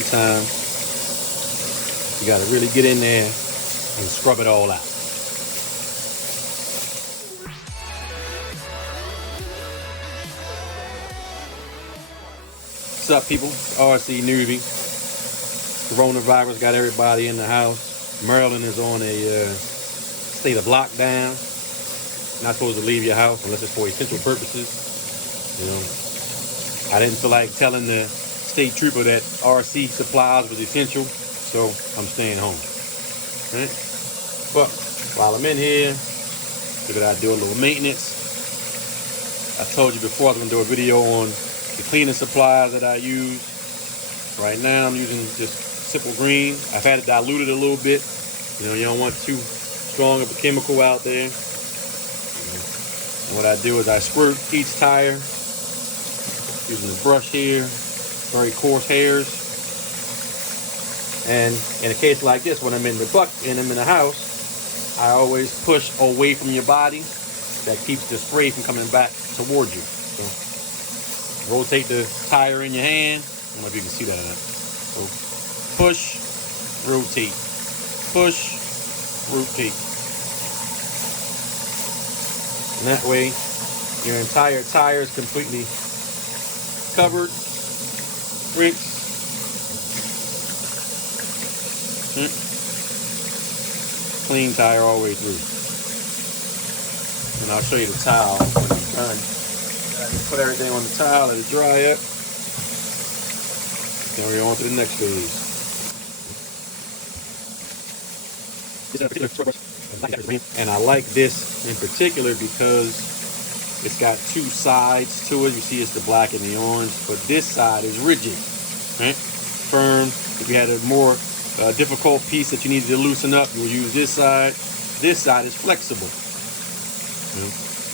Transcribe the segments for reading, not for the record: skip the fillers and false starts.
sometimes you got to really get in there and scrub it all out. What's up, people? RC Newbie. Coronavirus got everybody in the house. Maryland is on a state of lockdown. Not supposed to leave your house unless it's for essential purposes. You know, I didn't feel like telling the state trooper that RC supplies was essential, so I'm staying home. Right? But while I'm in here, figured I'd do a little maintenance. I told you before I was gonna do a video on the cleaning supplies that I use. Right now I'm using just simple green. I've had it diluted a little bit. You know, you don't want too strong of a chemical out there. And what I do is I squirt each tire using the brush here, very coarse hairs. And in a case like this, when I'm in the house, I always push away from your body. That keeps the spray from coming back towards you. So rotate the tire in your hand. I don't know if you can see that or not. So push, rotate, push, rotate. And that way, your entire tire is completely covered, rinsed. Clean tire all the way through. And I'll show you the towel when it's done. Put everything on the towel, let it dry up. Then we're on to the next phase. And I like this in particular because it's got two sides to it. You see it's the black and the orange, but this side is rigid, right? Firm. If you had a more difficult piece that you needed to loosen up, you'll use this side. This side is flexible.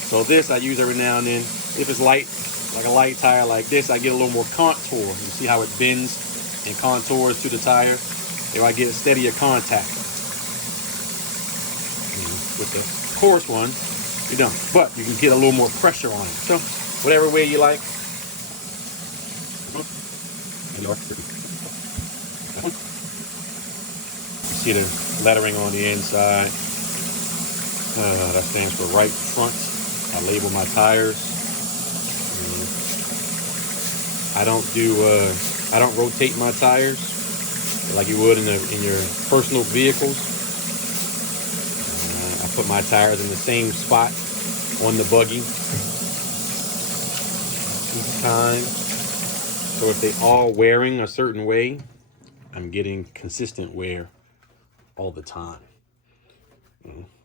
So this I use every now and then. If it's light, like a light tire like this, I get a little more contour. You see how it bends and contours to the tire? There I get a steadier contact. With the coarse one, you're done. But you can get a little more pressure on it. So whatever way you like. You see the lettering on the inside. That stands for right front. I label my tires. I don't rotate my tires like you would in your personal vehicles. I put my tires in the same spot on the buggy each time. So if they all wearing a certain way, I'm getting consistent wear all the time.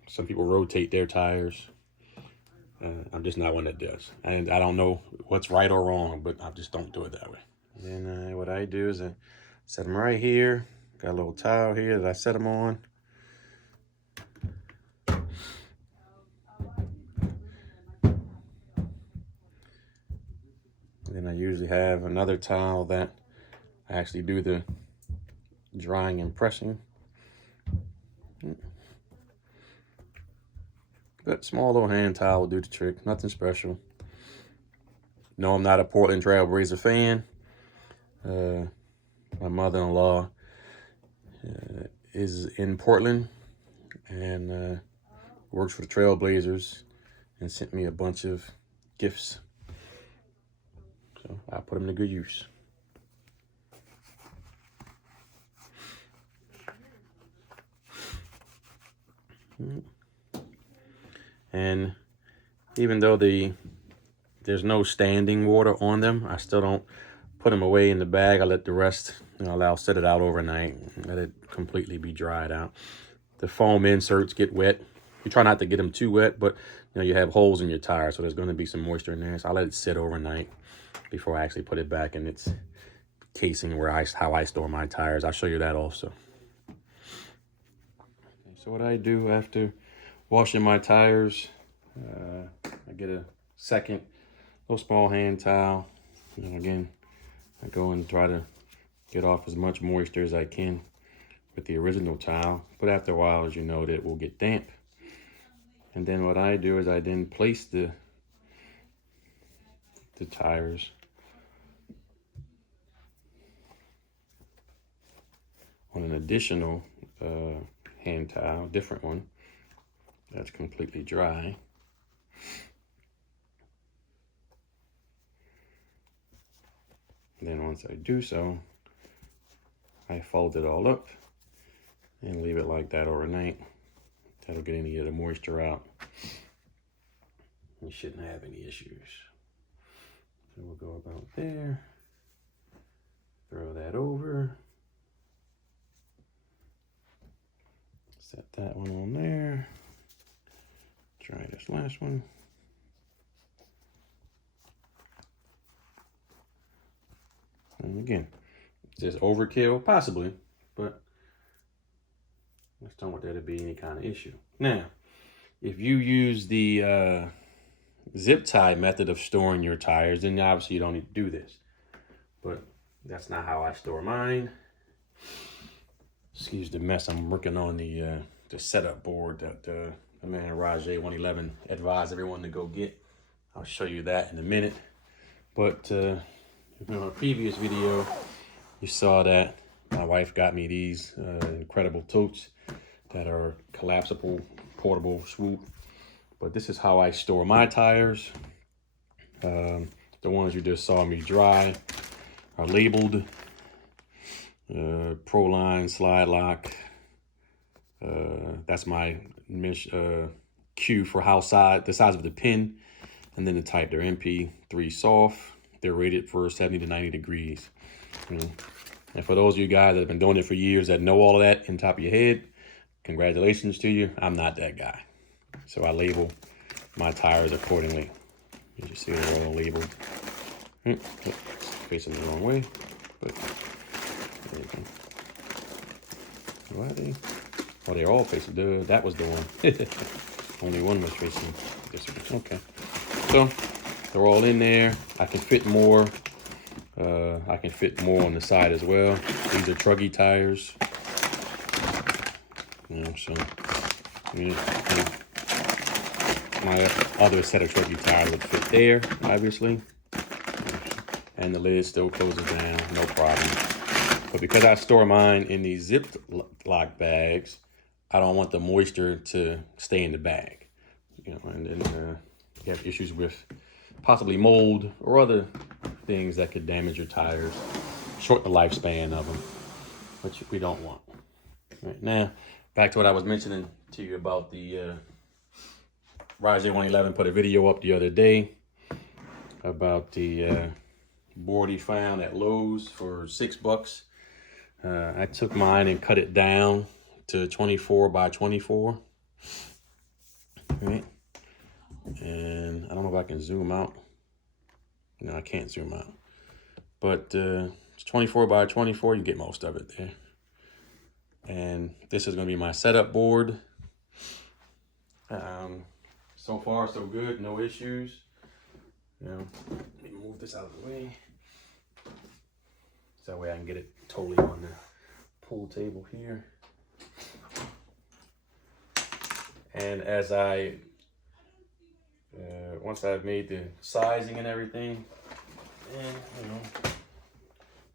Some people rotate their tires. I'm just not one that does. And I don't know what's right or wrong, but I just don't do it that way. And then what I do is I set them right here. Got a little towel here that I set them on. And then I usually have another towel that I actually do the drying and pressing. But small little hand towel will do the trick, nothing special. No, I'm not a Portland Trailblazer fan. My mother-in-law is in Portland and works for the Trailblazers and sent me a bunch of gifts. So I put them to good use. And even though there's no standing water on them, I still don't put them away in the bag. I let the rest, I'll set it out overnight, let it completely be dried out. The foam inserts get wet. You try not to get them too wet, but you have holes in your tire, so there's going to be some moisture in there. So I let it sit overnight before I actually put it back in its casing how I store my tires. I'll show you that also. So what I do after washing my tires, I get a second little small hand towel. Again, I go and try to get off as much moisture as I can with the original towel. But after a while, as you know, that will get damp. And then what I do is I then place the tires on an additional hand towel, different one that's completely dry. And then once I do so, I fold it all up and leave it like that overnight. That'll get any of the moisture out. You shouldn't have any issues. So we'll go about there. Throw that over. Set that one on there. Try this last one. And again, just overkill, possibly, but I just don't want there to be any kind of issue. Now, if you use the zip tie method of storing your tires, then obviously you don't need to do this. But that's not how I store mine. Excuse the mess. I'm working on the setup board that my man Rajay 111 advised everyone to go get. I'll show you that in a minute. But in a previous video, you saw that my wife got me these incredible totes that are collapsible, portable swoop. But this is how I store my tires. The ones you just saw me dry are labeled Proline slide lock. That's my cue for how the size of the pin, and then the type. They're MP3 soft. They're rated for 70 to 90 degrees. And for those of you guys that have been doing it for years that know all of that in top of your head, congratulations to you. I'm not that guy. So I label my tires accordingly. You just see they're all labeled. Facing the wrong way, but there you go. Why are they? Oh, they're all facing. That was the one. Only one was facing this way. Okay. So they're all in there. I can fit more. I can fit more on the side as well. These are truggy tires. So my other set of truggy tires would fit there, obviously. And the lid still closes down, no problem. But because I store mine in these zipped lock bags, I don't want the moisture to stay in the bag. And then you have issues with possibly mold or other things that could damage your tires, shorten the lifespan of them, which we don't want. Right, now, back to what I was mentioning to you about the Rajay 111 put a video up the other day about the board he found at Lowe's for $6. I took mine and cut it down to 24 by 24. Right. And I don't know if I can zoom out. No, I can't zoom out. But it's 24 by 24. You get most of it there. And this is going to be my setup board. So far, so good. No issues. Let me move this out of the way. So that way I can get it totally on the pool table here. And as once I've made the sizing and everything,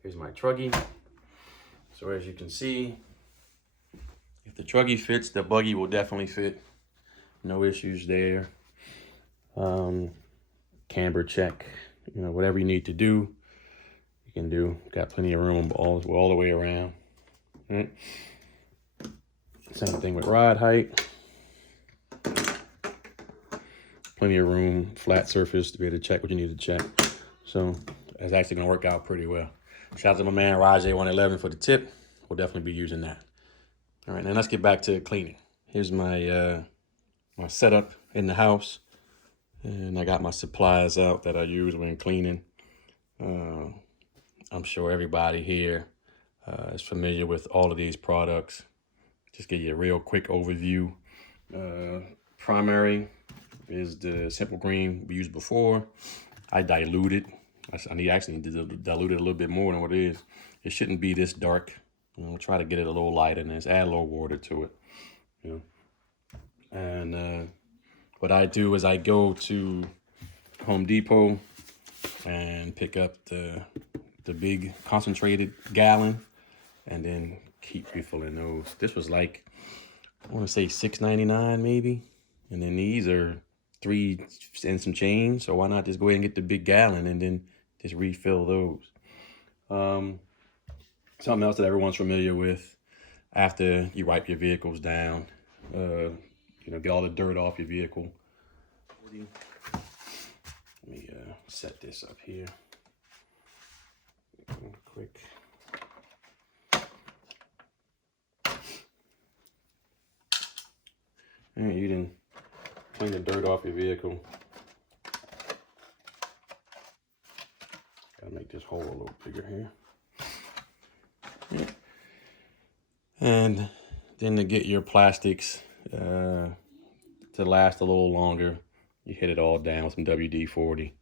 here's my truggy. So as you can see, if the truggy fits, the buggy will definitely fit. No issues there. Camber check, whatever you need to do, you can do. Got plenty of room all the way around. Right. Same thing with rod height. Plenty of room, flat surface to be able to check what you need to check. So it's actually gonna work out pretty well. Shout out to my man Rajay 111 for the tip. We'll definitely be using that. All right, now let's get back to cleaning. Here's my my setup in the house, and I got my supplies out that I use when cleaning. I'm sure everybody here is familiar with all of these products. Just give you a real quick overview. Primary is the Simple Green we used before. I diluted. I actually need to dilute it a little bit more than what it is. It shouldn't be this dark. Try to get it a little lighter and just add a little water to it. And what I do is I go to Home Depot and pick up the big concentrated gallon, and then keep refilling those. This was like, I want to say $6.99 maybe. And then these are $3 and some change. So why not just go ahead and get the big gallon and then just refill those. Something else that everyone's familiar with after you wipe your vehicles down, get all the dirt off your vehicle. Let me set this up here. Quick. And you didn't clean the dirt off your vehicle. Gotta make this hole a little bigger here. Yeah. And then to get your plastics to last a little longer, you hit it all down with some WD-40,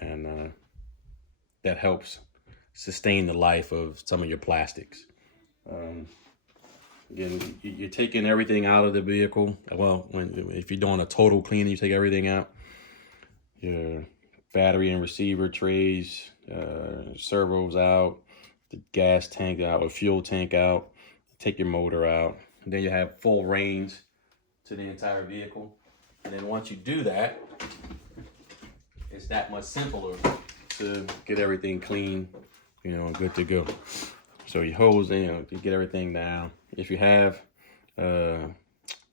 and that helps sustain the life of some of your plastics. Again, you're taking everything out of the vehicle. Well, if you're doing a total cleaning, you take everything out. Your battery and receiver trays, servos out, the gas tank out, or fuel tank out. Take your motor out. And then you have full range to the entire vehicle. And then once you do that, it's that much simpler to get everything clean, good to go. So you hose in, you get everything down. If you have a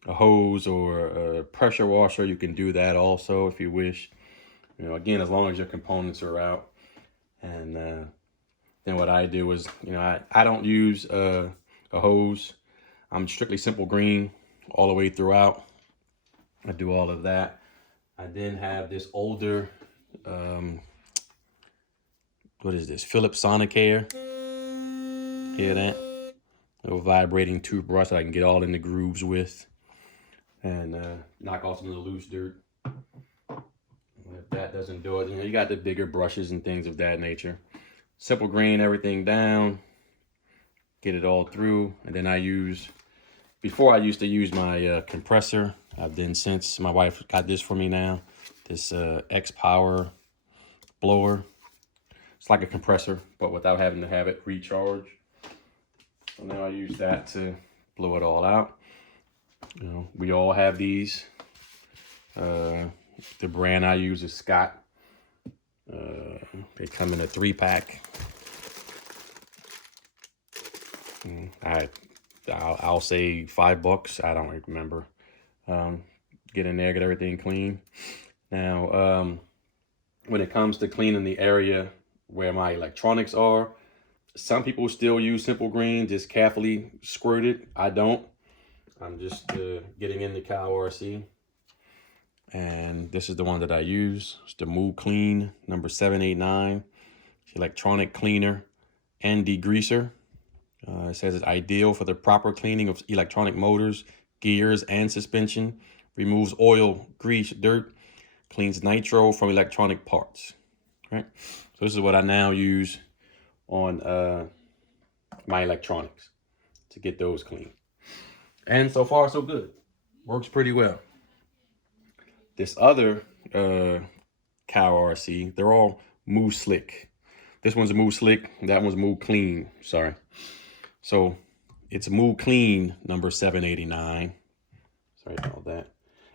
hose or a pressure washer, you can do that also if you wish. Again, as long as your components are out. And then what I do is, I don't use a hose. I'm strictly simple green all the way throughout. I do all of that. I then have this older, what is this? Philips Sonicare. Hear that? A little vibrating toothbrush that I can get all in the grooves with and knock off some of the loose dirt. If that doesn't do it, you got the bigger brushes and things of that nature. Simple green everything down, get it all through, and then before I used to use my compressor. I've then since my wife got this for me now, this X-Power blower. It's like a compressor, but without having to have it recharge. So now I use that to blow it all out. We all have these. The brand I use is Scott. They come in a 3-pack. I'll say $5. I don't remember. Get in there, get everything clean. Now, when it comes to cleaning the area where my electronics are, some people still use simple green, just carefully squirt it. I don't. I'm just getting in the Cal RC. And this is the one that I use. It's the Move Clean number 789. It's electronic cleaner and degreaser. It says it's ideal for the proper cleaning of electronic motors, gears, and suspension. Removes oil, grease, dirt. Cleans nitro from electronic parts. Right? So this is what I now use on my electronics to get those clean. And so far, so good. Works pretty well. This other Cow RC, they're all Move Slick. This one's Move Slick, that one's Move Clean, sorry. So it's Move Clean number 789. Sorry about that.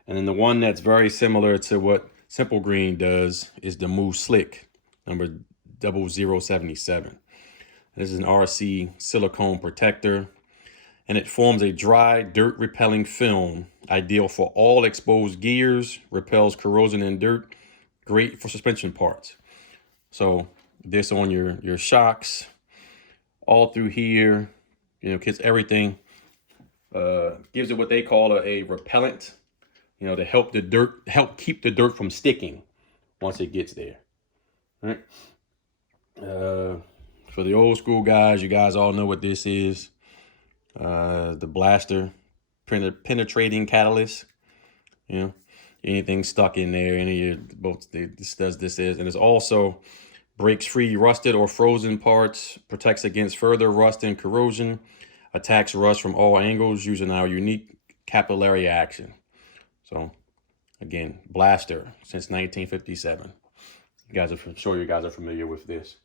And then the one that's very similar to what Simple Green does is the Move Slick number 0077. This is an RC silicone protector, and it forms a dry, dirt-repelling film, ideal for all exposed gears, repels corrosion and dirt, great for suspension parts. So this on your shocks, all through here, gets everything, gives it what they call a repellent, to help keep the dirt from sticking once it gets there. All right. For the old school guys, you guys all know what this is. The blaster penetrating catalyst. Anything stuck in there, any of your bolts, this is. And it's also breaks free rusted or frozen parts, protects against further rust and corrosion, attacks rust from all angles using our unique capillary action. So again, blaster since 1957. I'm sure you guys are familiar with this.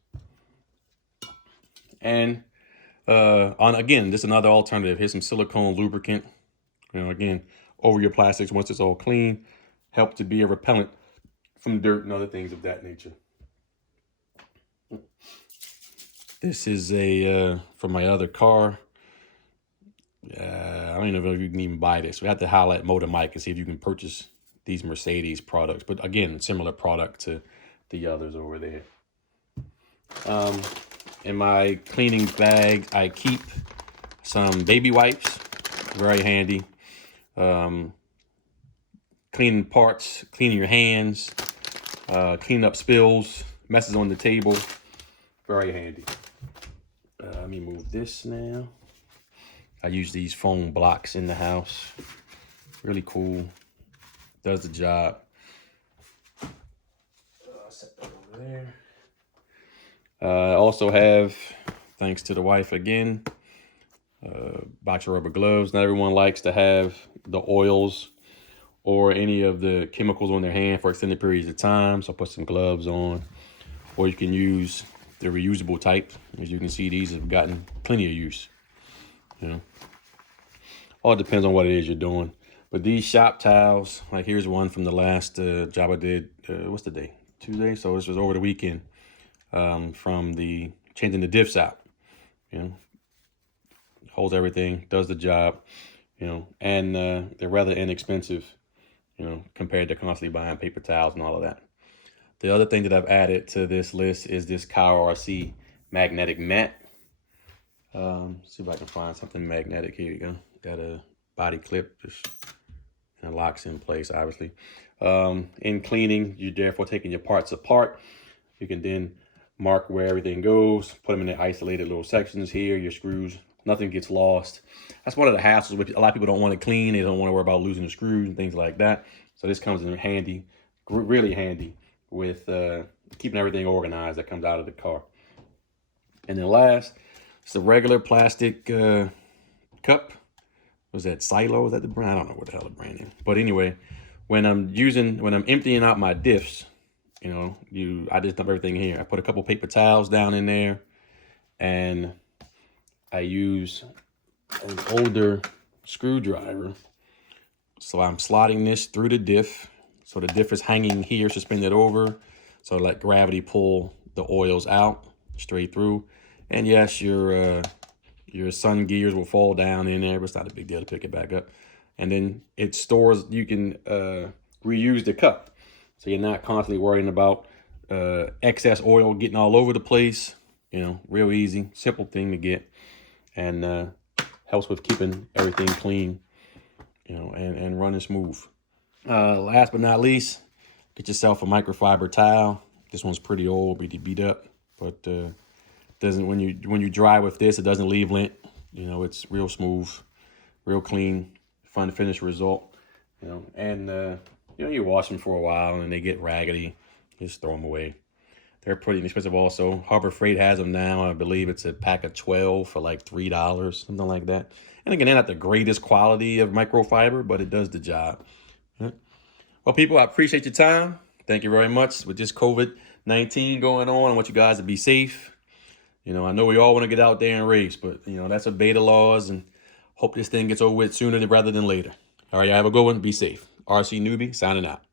And Again, this is another alternative. Here's some silicone lubricant. Again, over your plastics once it's all clean. Help to be a repellent from dirt and other things of that nature. This is a from my other car. I don't even know if you can even buy this. We have to holler at Motor Mike and see if you can purchase these Mercedes products. But again, similar product to the others over there. In my cleaning bag, I keep some baby wipes. Very handy. Cleaning parts, cleaning your hands, cleaning up spills, messes on the table. Very handy. Let me move this now. I use these foam blocks in the house. Really cool. Does the job. Set that over there. I also have, thanks to the wife again, box of rubber gloves. Not everyone likes to have the oils or any of the chemicals on their hand for extended periods of time. So put some gloves on, or you can use the reusable type. As you can see, these have gotten plenty of use. All depends on what it is you're doing. But these shop towels, like here's one from the last job I did. What's the day? Tuesday. So this was over the weekend. From the changing the diffs out. Holds everything, does the job. And they're rather inexpensive. Compared to constantly buying paper towels and all of that. The other thing that I've added to this list is this Kyle RC magnetic mat. See if I can find something magnetic. Here you go. Got a body clip, just locks in place, obviously. In cleaning, you're therefore taking your parts apart. You can then mark where everything goes, put them in the isolated little sections here, your screws. Nothing gets lost. That's one of the hassles with a lot of people don't want to clean. They don't want to worry about losing the screws and things like that. So this comes in handy, really handy with keeping everything organized that comes out of the car. And then last, it's a regular plastic cup. Was that Silo? Is that the brand? I don't know what the hell the brand is. But anyway, when I'm emptying out my diffs, I just dump everything here. I put a couple paper towels down in there, and I use an older screwdriver. So I'm slotting this through the diff. So the diff is hanging here, suspended over. So let gravity pull the oils out straight through. And yes, your sun gears will fall down in there, but it's not a big deal to pick it back up. And then it stores, you can reuse the cup. So you're not constantly worrying about excess oil getting all over the place. Real easy, simple thing to get. And helps with keeping everything clean, and running smooth. Last but not least, get yourself a microfiber towel. This one's pretty old, beat up, but doesn't when you dry with this, it doesn't leave lint. It's real smooth, real clean, fun to finish result. And you wash them for a while and they get raggedy, just throw them away. They're pretty inexpensive also. Harbor Freight has them now. I believe it's a pack of 12 for like $3, something like that. And again, they're not the greatest quality of microfiber, but it does the job. Well, people, I appreciate your time. Thank you very much. With this COVID-19 going on, I want you guys to be safe. I know we all want to get out there and race, but, that's a beta laws, and hope this thing gets over with sooner rather than later. All right, y'all have a good one. Be safe. RC Newbie signing out.